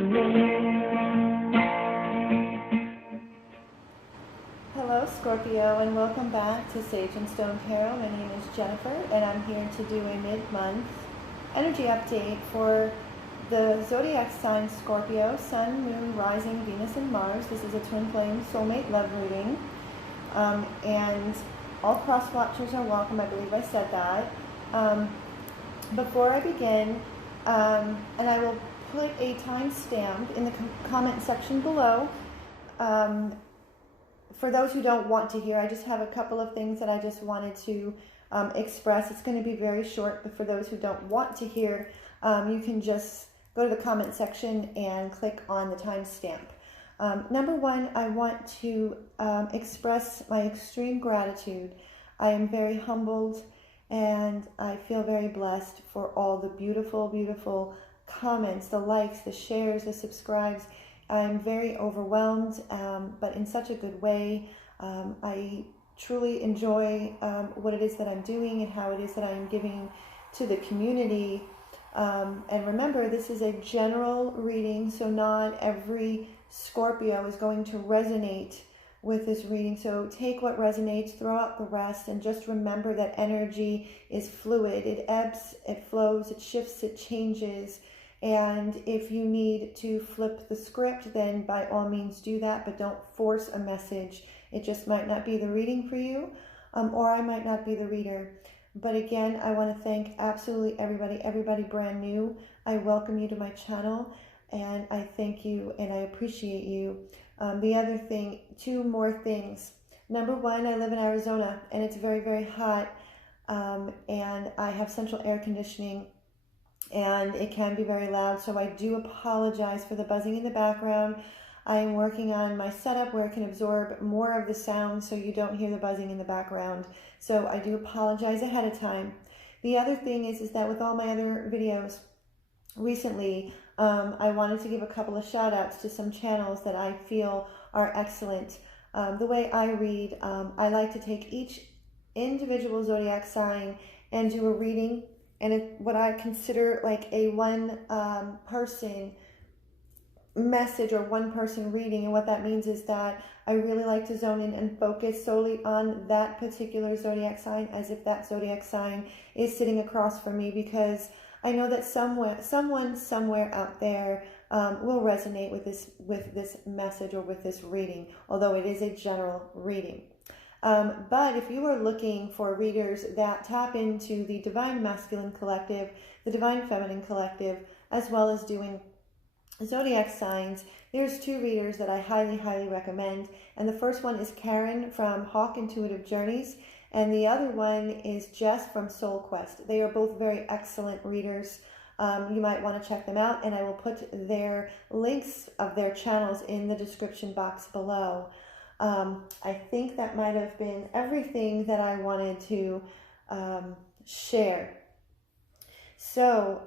Hello Scorpio, and welcome back to Sage and Stone Tarot. My name is Jennifer and I'm here to do a mid-month energy update for the zodiac sign Scorpio, Sun, Moon, Rising, Venus, and Mars. This is a twin flame soulmate love reading, and all cross watchers are welcome. I believe I said that. Before I begin, and I will put a timestamp in the comment section below. For those who don't want to hear, I just have a couple of things that I just wanted to express. It's going to be very short, but for those who don't want to hear, you can just go to the comment section and click on the timestamp. Number one, I want to express my extreme gratitude. I am very humbled and I feel very blessed for all the beautiful, beautiful comments, the likes, the shares, the subscribes. I'm very overwhelmed, but in such a good way. I truly enjoy what it is that I'm doing and how it is that I am giving to the community. And remember, this is a general reading, so not every Scorpio is going to resonate with this reading. So take what resonates, throw out the rest, and just remember that energy is fluid. It ebbs, it flows, it shifts, it changes. And if you need to flip the script, then by all means do that, but don't force a message. It just might not be the reading for you, or I might not be the reader. But again, I want to thank absolutely everybody brand new. I welcome you to my channel, and I thank you and I appreciate you. The other thing, two more things. Number one, I live in Arizona and it's very, very hot, and I have central air conditioning. And it can be very loud, so I do apologize for the buzzing in the background. I am working on my setup where it can absorb more of the sound so you don't hear the buzzing in the background. So I do apologize ahead of time. The other thing is that with all my other videos recently, I wanted to give a couple of shout outs to some channels that I feel are excellent. The way I read, I like to take each individual zodiac sign and do a reading. And what I consider like a one person message or one person reading. And what that means is that I really like to zone in and focus solely on that particular zodiac sign, as if that zodiac sign is sitting across from me, because I know that someone somewhere out there will resonate with this message or with this reading, although it is a general reading. But if you are looking for readers that tap into the Divine Masculine Collective, the Divine Feminine Collective, as well as doing zodiac signs, there's two readers that I highly, highly recommend. And the first one is Karen from Hawk Intuitive Journeys, and the other one is Jess from Soul Quest. They are both very excellent readers. You might want to check them out, and I will put their links of their channels in the description box below. I think that might have been everything that I wanted to share. So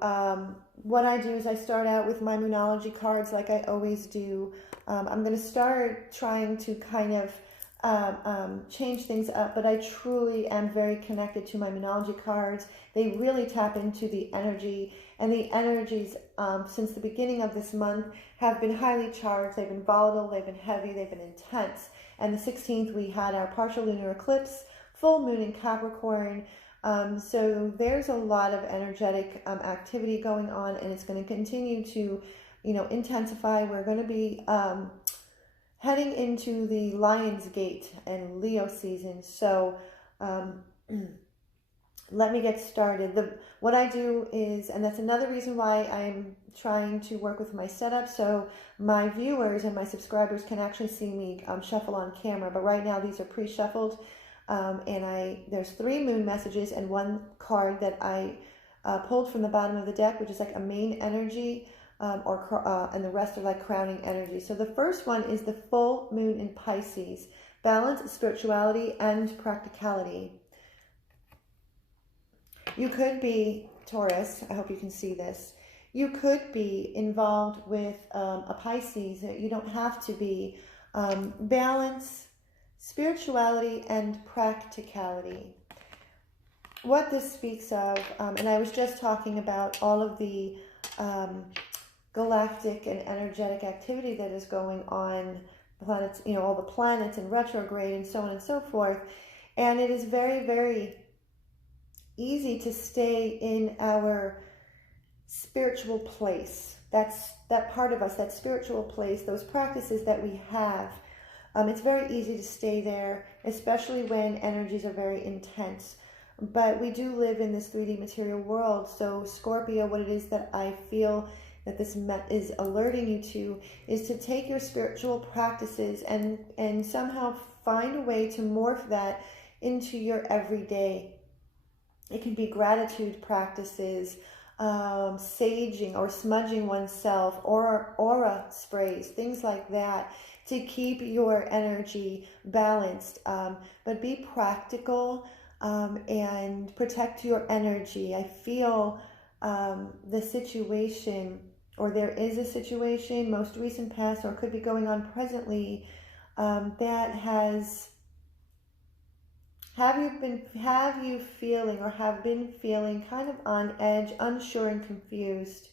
what I do is I start out with my Moonology cards like I always do. I'm going to start trying to kind of change things up, but I truly am very connected to my Moonology cards. They really tap into the energy, and the energies since the beginning of this month have been highly charged. They've been volatile, they've been heavy, they've been intense. And the 16th, we had our partial lunar eclipse, full moon in Capricorn. So there's a lot of energetic activity going on, and it's going to continue to, intensify. We're going to be heading into the Lion's Gate and Leo season. So let me get started. What I do is, and that's another reason why I'm trying to work with my setup, so my viewers and my subscribers can actually see me shuffle on camera. But right now these are pre-shuffled, and there's 3 moon messages and 1 card that I pulled from the bottom of the deck, which is like a main energy, and the rest are like crowning energy. So the first one is the full moon in Pisces, balance, spirituality, and practicality. You could be Taurus. I hope you can see this. You could be involved with a Pisces. You don't have to be. Balance, spirituality, and practicality. What this speaks of, and I was just talking about all of the galactic and energetic activity that is going on. Planets, all the planets in retrograde and so on and so forth. And it is very, very easy to stay in our spiritual place. That's that part of us, that spiritual place, those practices that we have. It's very easy to stay there, especially when energies are very intense. But we do live in this 3D material world. So Scorpio, what it is that I feel that this is alerting you to is to take your spiritual practices and somehow find a way to morph that into your everyday. It can be gratitude practices, saging or smudging oneself, or aura sprays, things like that, to keep your energy balanced. But be practical and protect your energy. I feel the situation, or there is a situation, most recent past, or could be going on presently, that has have you feeling or have been feeling kind of on edge, unsure and confused.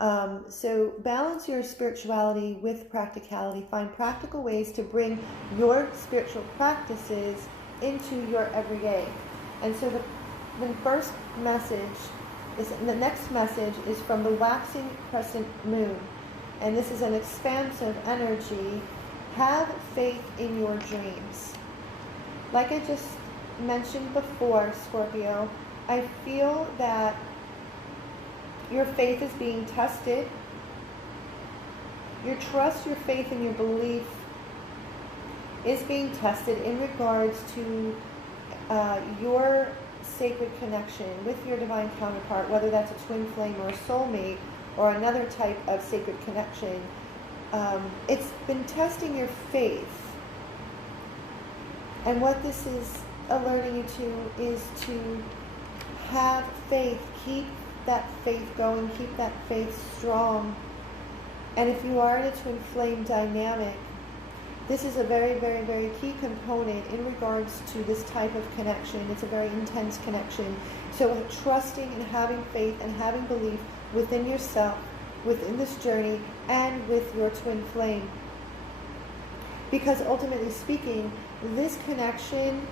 So balance your spirituality with practicality. Find practical ways to bring your spiritual practices into your everyday. And so the first message is, the next message is from the waxing crescent moon. And this is an expansive energy. Have faith in your dreams. Like I just mentioned before, Scorpio, I feel that your faith is being tested. Your trust, your faith, and your belief is being tested in regards to your sacred connection with your divine counterpart, whether that's a twin flame or a soulmate or another type of sacred connection. It's been testing your faith. And what this is alerting you to is to have faith. Keep that faith going. Keep that faith strong. And if you are in a twin flame dynamic, this is a very, very, very key component in regards to this type of connection. It's a very intense connection. So trusting and having faith and having belief within yourself, within this journey, and with your twin flame. Because ultimately speaking, this connection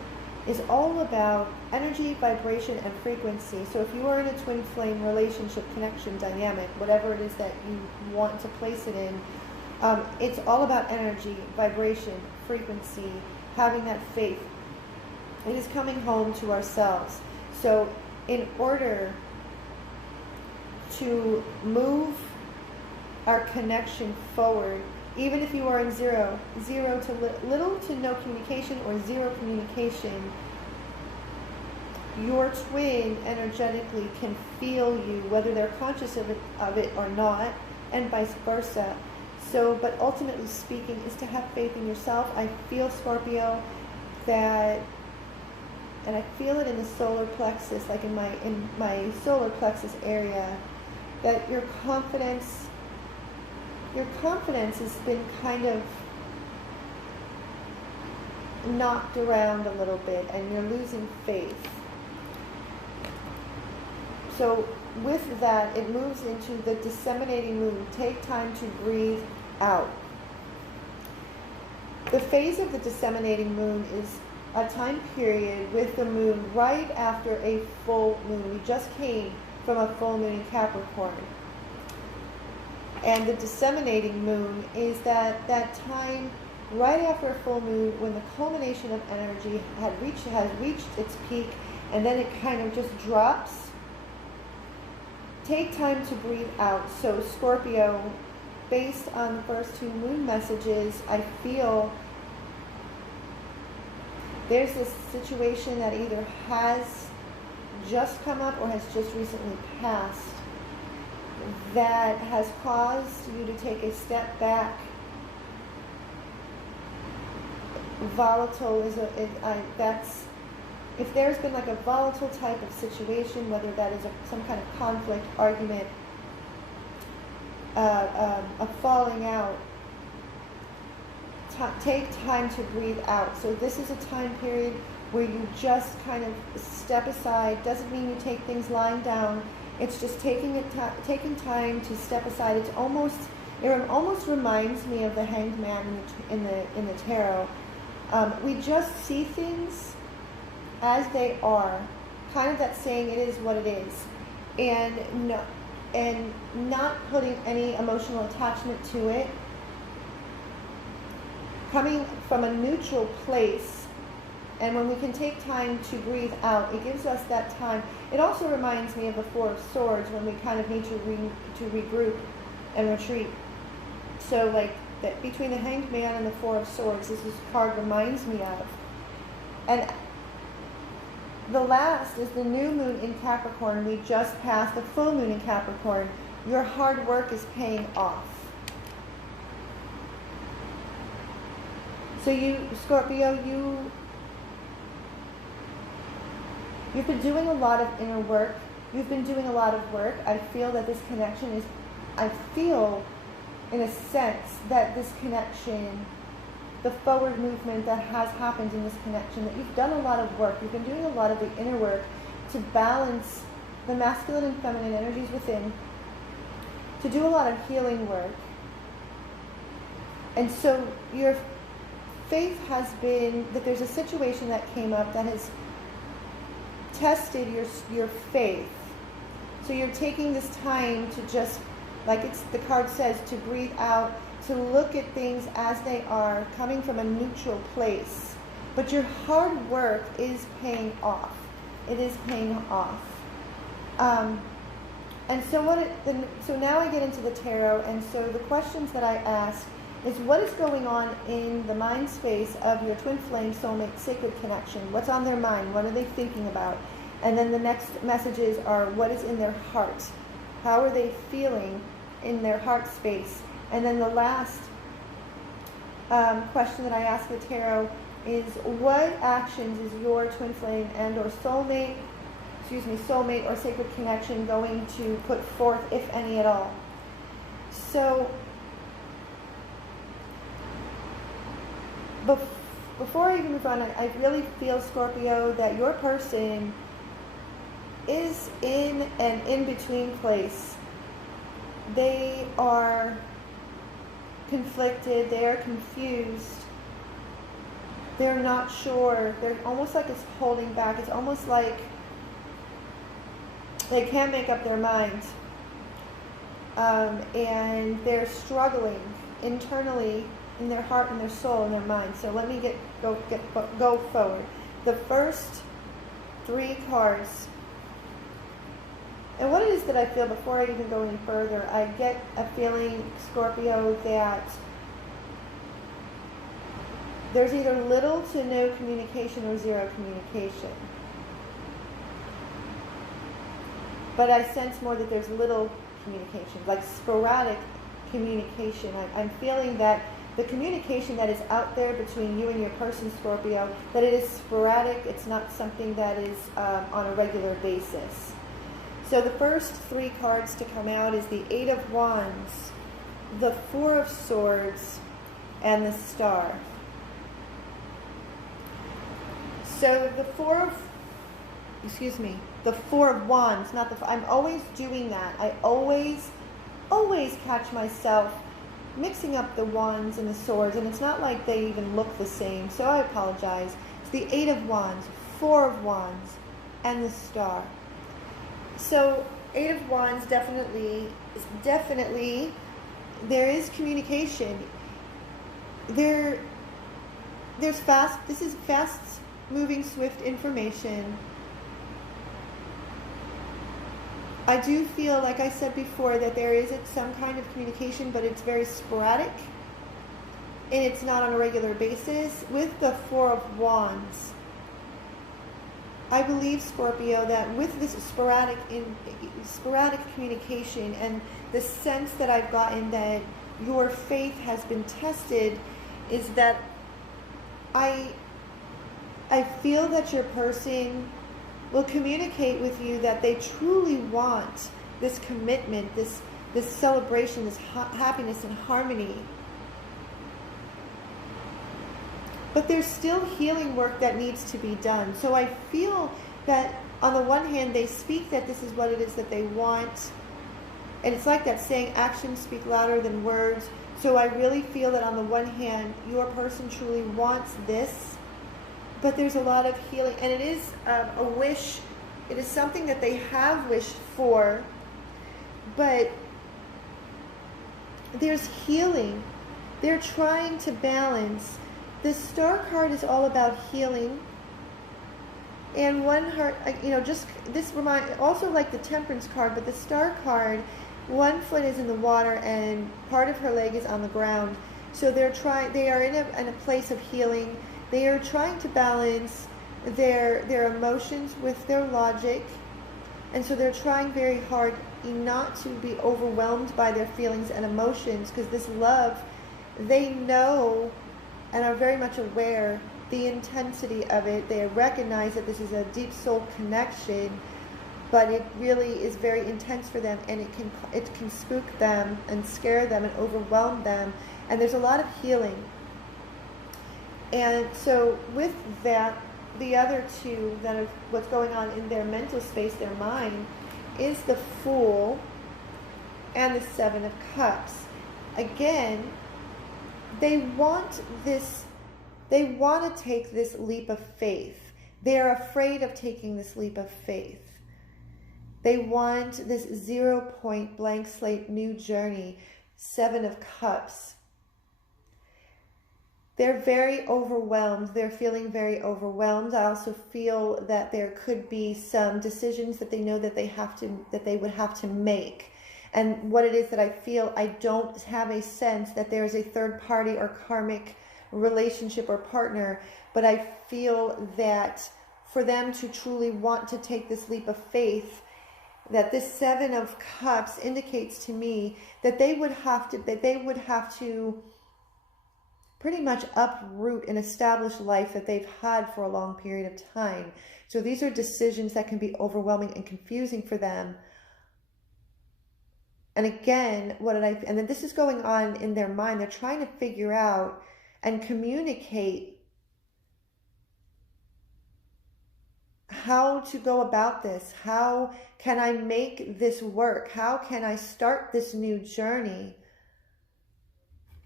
is all about energy, vibration, and frequency. So if you are in a twin flame relationship, connection, dynamic, whatever it is that you want to place it in, it's all about energy, vibration, frequency, having that faith. It is coming home to ourselves. So in order to move our connection forward, even if you are in zero to little to no communication or zero communication, your twin energetically can feel you, whether they're conscious of it or not, and vice versa. So, but ultimately speaking, is to have faith in yourself. I feel, Scorpio, that, and I feel it in the solar plexus, like in my solar plexus area, that your confidence has been kind of knocked around a little bit, and you're losing faith. So with that, it moves into the disseminating moon. Take time to breathe out. The phase of the disseminating moon is a time period with the moon right after a full moon. We just came from a full moon in Capricorn. And the disseminating moon is that time right after a full moon when the culmination of energy has reached its peak, and then it kind of just drops. Take time to breathe out. So Scorpio, based on the first two moon messages, I feel there's this situation that either has just come up or has just recently passed that has caused you to take a step back. Volatile is if there's been like a volatile type of situation, whether that is some kind of conflict, argument, a falling out, take time to breathe out. So this is a time period where you just kind of step aside. Doesn't mean you take things lying down. It's just taking time to step aside. It almost reminds me of the Hanged Man in the tarot. We just see things as they are, kind of that saying, "It is what it is," and not putting any emotional attachment to it. Coming from a neutral place, and when we can take time to breathe out, it gives us that time. It also reminds me of the Four of Swords, when we kind of need to regroup and retreat. So like that, between the Hanged Man and the Four of Swords, this card reminds me of. And the last is the new moon in Capricorn. We just passed the full moon in Capricorn. Your hard work is paying off. So you, Scorpio, you've been doing a lot of inner work. You've been doing a lot of work. I feel that this connection is, I feel in a sense that this connection, the forward movement that has happened in this connection, that you've done a lot of work. You've been doing a lot of the inner work to balance the masculine and feminine energies within, to do a lot of healing work. And so your faith has been that there's a situation that came up that has tested your faith. So you're taking this time to just, like the card says, to breathe out, to look at things as they are, coming from a neutral place. But your hard work is paying off. It is paying off. And so so now I get into the tarot, and so the questions that I ask is, what is going on in the mind space of your twin flame soulmate sacred connection? What's on their mind? What are they thinking about? And then the next messages are, what is in their heart? How are they feeling in their heart space? And then the last question that I ask the tarot is, what actions is your twin flame and or soulmate or sacred connection going to put forth, if any at all? So before I even move on, I really feel, Scorpio, that your person is in an in-between place. They are conflicted, they are confused, they're not sure, they're almost like it's holding back. It's almost like they can't make up their mind, and they're struggling internally in their heart and their soul and their mind. So let me go forward. The first three cards, and what it is that I feel before I even go any further, I get a feeling, Scorpio, that there's either little to no communication or zero communication. But I sense more that there's little communication, like sporadic communication. I'm feeling that the communication that is out there between you and your person, Scorpio, that it is sporadic. It's not something that is on a regular basis. So the first three cards to come out is the Eight of Wands, the Four of Swords, and the Star. So the Four of Wands, not the, I'm always doing that. I always catch myself mixing up the wands and the swords, and it's not like they even look the same, so I apologize. It's the Eight of Wands, Four of Wands, and the Star. So Eight of Wands, definitely, there is communication. This is fast moving, swift information. I do feel, like I said before, that there is some kind of communication, but it's very sporadic, and it's not on a regular basis. With the Four of Wands, I believe, Scorpio, that with this sporadic communication and the sense that I've gotten that your faith has been tested, is that I feel that your person will communicate with you that they truly want this commitment, this celebration, this happiness and harmony. But there's still healing work that needs to be done. So I feel that on the one hand, they speak that this is what it is that they want. And it's like that saying, actions speak louder than words. So I really feel that on the one hand, your person truly wants this, but there's a lot of healing. And it is a wish. It is something that they have wished for, but there's healing. They're trying to balance. The Star card is all about healing. And one heart, just this also like the Temperance card, but the Star card, one foot is in the water and part of her leg is on the ground. So they are in a place of healing. They are trying to balance their emotions with their logic. And so they're trying very hard not to be overwhelmed by their feelings and emotions, because this love, they know and are very much aware the intensity of it. They recognize that this is a deep soul connection, but it really is very intense for them, and it can spook them and scare them and overwhelm them. And there's a lot of healing. And so with that, the other two that are what's going on in their mental space, their mind, is the Fool and the Seven of Cups. Again, they want this. They want to take this leap of faith. They're afraid of taking this leap of faith. They want this 0 point blank slate new journey. Seven of Cups. They're very overwhelmed. They're feeling very overwhelmed. I also feel that there could be some decisions that they know that they would have to make. And what it is that I feel, I don't have a sense that there is a third party or karmic relationship or partner, but I feel that for them to truly want to take this leap of faith, that this Seven of Cups indicates to me that they would have to pretty much uproot an established life that they've had for a long period of time. So these are decisions that can be overwhelming and confusing for them. And again, and then this is going on in their mind. They're trying to figure out and communicate how to go about this. How can I make this work? How can I start this new journey?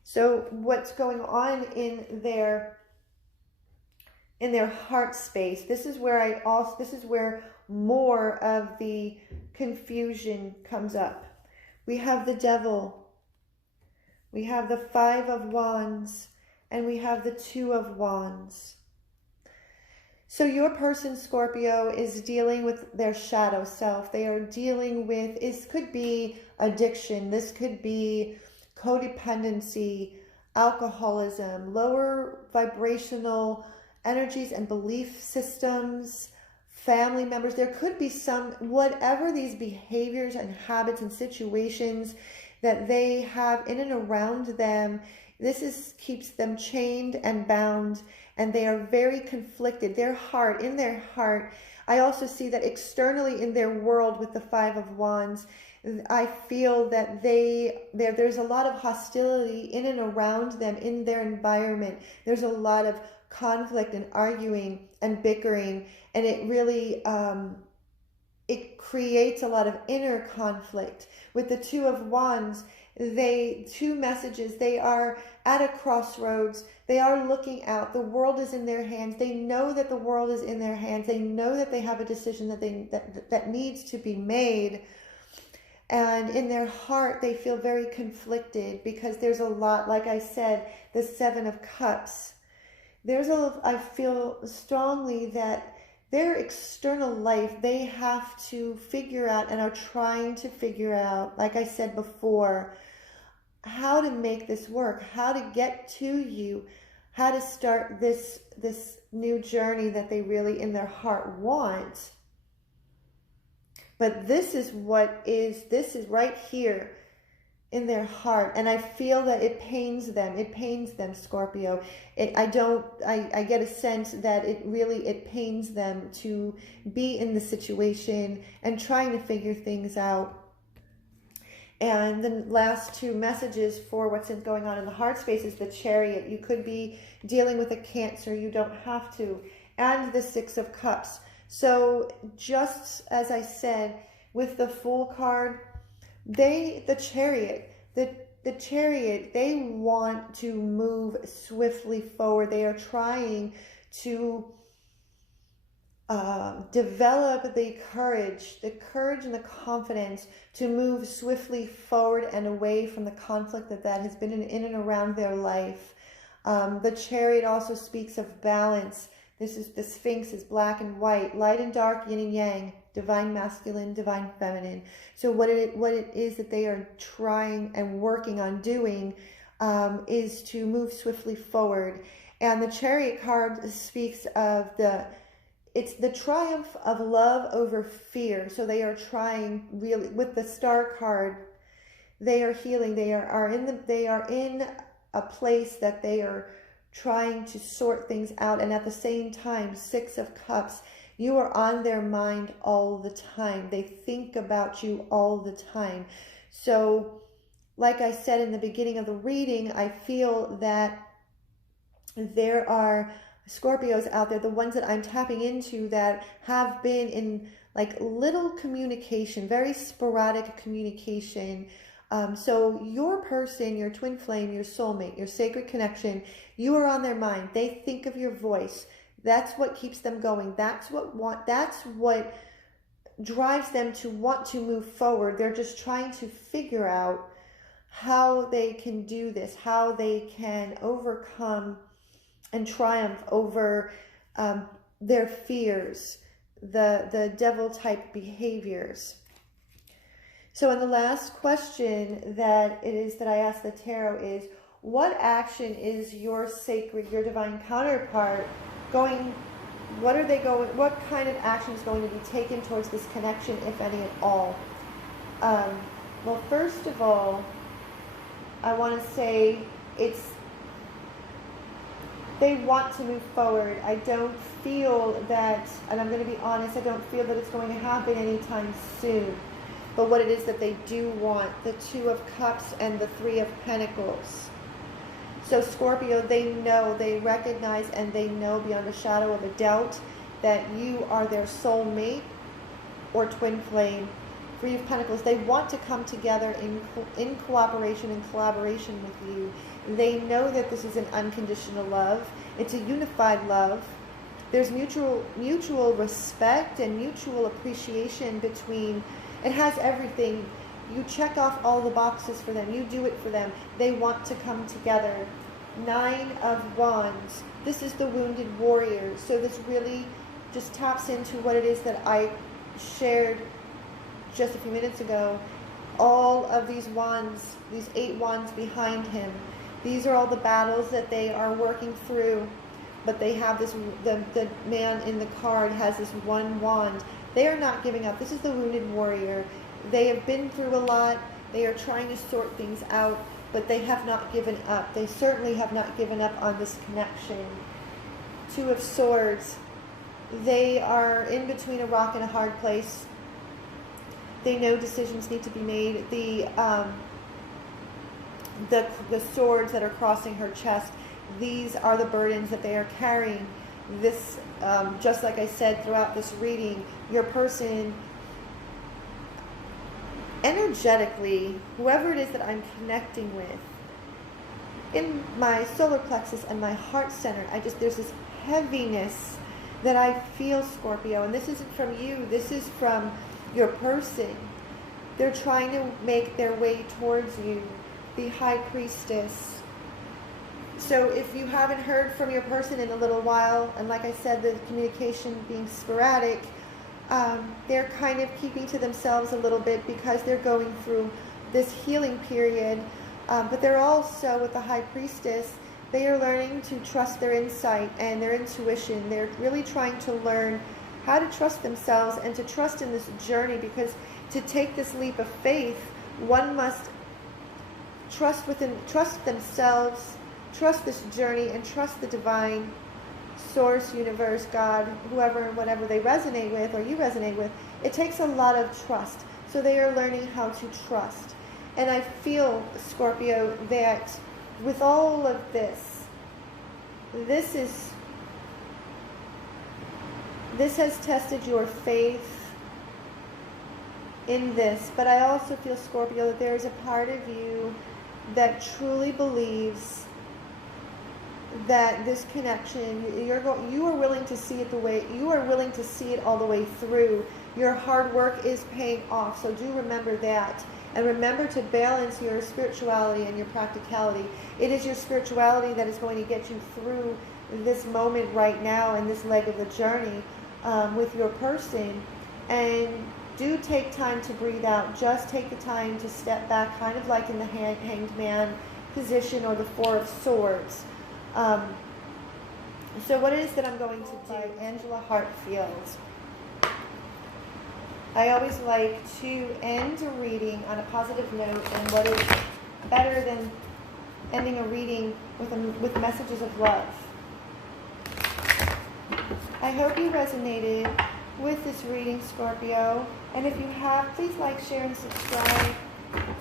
So what's going on in their heart space, this is where more of the confusion comes up. We have the Devil, we have the Five of Wands, and we have the Two of Wands. So your person, Scorpio, is dealing with their shadow self. They are dealing with, this could be addiction, this could be codependency, alcoholism, lower vibrational energies and belief systems, family members. There could be whatever these behaviors and habits and situations that they have in and around them, keeps them chained and bound, and they are very conflicted. In their heart, I also see that externally in their world with the Five of Wands, I feel that there's a lot of hostility in and around them, in their environment. There's a lot of conflict and arguing and bickering, and it really it creates a lot of inner conflict. With the Two of Wands, two messages. They are at a crossroads. They are looking out. The world is in their hands. They know that the world is in their hands. They know that they have a decision that needs to be made. And in their heart, they feel very conflicted because there's a lot, like I said, the Seven of Cups. I feel strongly that their external life, they have to figure out and are trying to figure out, like I said before, how to make this work, how to get to you, how to start this new journey that they really in their heart want. But this is right here in their heart. And I feel that it pains them, Scorpio. I get a sense that it pains them to be in the situation and trying to figure things out. And the last two messages for what's going on in the heart space is the Chariot. You could be dealing with a Cancer. You don't have to. And the Six of Cups. So just as I said, with the Fool card, the Chariot, they want to move swiftly forward. They are trying to develop the courage and the confidence to move swiftly forward and away from the conflict that has been in and around their life. The Chariot also speaks of balance. The Sphinx is black and white, light and dark, yin and yang, divine masculine, divine feminine. So what it is that they are trying and working on doing is to move swiftly forward. And the Chariot card speaks of it's the triumph of love over fear. So they are trying really, with the Star card, they are healing. They are in a place that they are trying to sort things out. And at the same time, Six of Cups, you are on their mind all the time. They think about you all the time. So like I said in the beginning of the reading, I feel that there are Scorpios out there, the ones that I'm tapping into, that have been in like little communication, very sporadic communication. So your person, your twin flame, your soulmate, your sacred connection, you are on their mind. They think of your voice. That's what keeps them going. That's what drives them to want to move forward. They're just trying to figure out how they can do this, how they can overcome and triumph over their fears, the devil type behaviors. So in the last question that I asked the tarot is, what action is your sacred, your divine counterpart going, what kind of action is going to be taken towards this connection, if any at all? Well, first of all, I want to say they want to move forward. I don't feel that, and I'm going to be honest, I don't feel that it's going to happen anytime soon. But what it is that they do want, the Two of Cups and the Three of Pentacles. So Scorpio, they know, they recognize, and they know beyond a shadow of a doubt that you are their soulmate or twin flame. Three of Pentacles, they want to come together in cooperation and collaboration with you. They know that this is an unconditional love. It's a unified love. There's mutual respect and mutual appreciation between. It has everything. You check off all the boxes for them. You do it for them. They want to come together. Nine of Wands. This is the wounded warrior. So this really just taps into what it is that I shared just a few minutes ago. All of these wands, these 8 wands behind him. These are all the battles that they are working through. But they have this, the man in the card has this one wand. They are not giving up. This is the wounded warrior. They have been through a lot. They are trying to sort things out, but they have not given up. They certainly have not given up on this connection. Two of Swords. They are in between a rock and a hard place. They know decisions need to be made. The swords that are crossing her chest, these are the burdens that they are carrying. This, just like I said throughout this reading, your person, energetically, whoever it is that I'm connecting with, in my solar plexus and my heart center, there's this heaviness that I feel, Scorpio, and this isn't from you, this is from your person. They're trying to make their way towards you, the High Priestess. So if you haven't heard from your person in a little while, and like I said, the communication being sporadic, they're kind of keeping to themselves a little bit because they're going through this healing period. But they're also, with the High Priestess, they are learning to trust their insight and their intuition. They're really trying to learn how to trust themselves and to trust in this journey, because to take this leap of faith, one must trust themselves, trust this journey, and trust the divine source, universe, God, whoever and whatever they resonate with, or you resonate with. It takes a lot of trust. So they are learning how to trust. And I feel, Scorpio, that with all of this This has tested your faith in this, but I also feel, Scorpio, that there is a part of you that truly believes that this connection, you are willing to see it the way, you are willing to see it all the way through. Your hard work is paying off, so do remember that. And remember to balance your spirituality and your practicality. It is your spirituality that is going to get you through this moment right now and this leg of the journey with your person. And do take time to breathe out. Just take the time to step back, kind of like in the hanged man position or the Four of Swords. So what it is that I'm going to do, Angela Hartfield. I always like to end a reading on a positive note, and what is better than ending a reading with messages of love. I hope you resonated with this reading, Scorpio, and if you have, please like, share, and subscribe.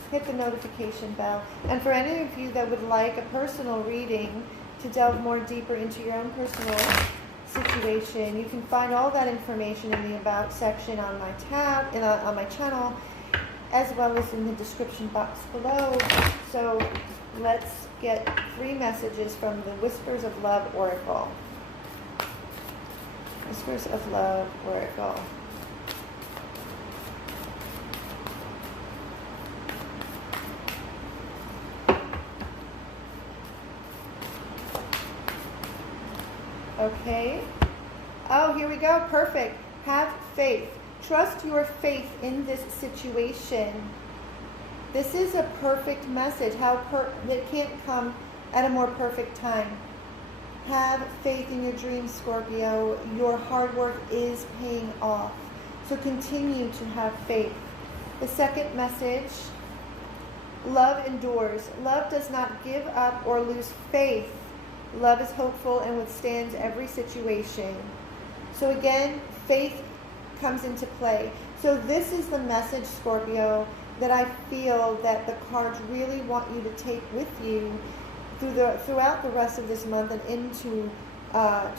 Hit the notification bell. And for any of you that would like a personal reading to delve more deeper into your own personal situation, you can find all that information in the About section on my tab, on my channel, as well as in the description box below. So let's get 3 messages from the Whispers of Love Oracle. Whispers of Love Oracle. Okay. Oh, here we go. Perfect. Have faith. Trust your faith in this situation. This is a perfect message. It can't come at a more perfect time. Have faith in your dreams, Scorpio. Your hard work is paying off. So continue to have faith. The second message, love endures. Love does not give up or lose faith. Love is hopeful and withstands every situation. So again, faith comes into play. So this is the message, Scorpio, that I feel that the cards really want you to take with you throughout the rest of this month and into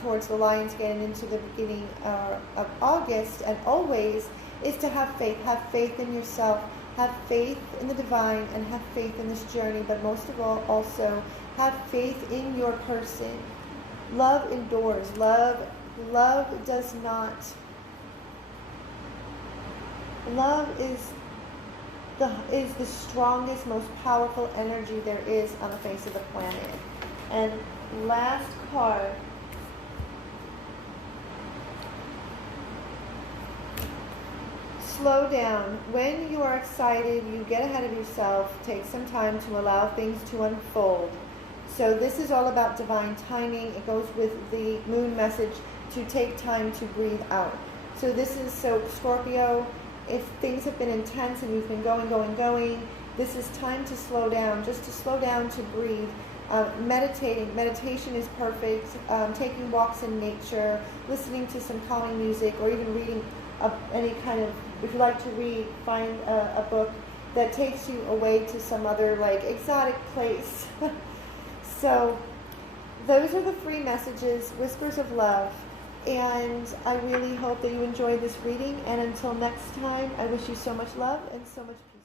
towards the Lion's Gate and into the beginning of August, and always, is to have faith. Have faith in yourself. Have faith in the divine, and have faith in this journey. But most of all, also have faith in your person. Love endures. Love does not. Love is the strongest, most powerful energy there is on the face of the planet. And last card. Slow down. When you are excited, you get ahead of yourself. Take some time to allow things to unfold. So this is all about divine timing. It goes with the moon message to take time to breathe out. So this is, so Scorpio, if things have been intense and you've been going, this is time to slow down, just to slow down, to breathe. Meditation is perfect. Taking walks in nature, listening to some calming music, or even reading any kind of, if you like to read, find a book that takes you away to some other like exotic place. So those are the 3 messages, Whispers of Love. And I really hope that you enjoyed this reading. And until next time, I wish you so much love and so much peace.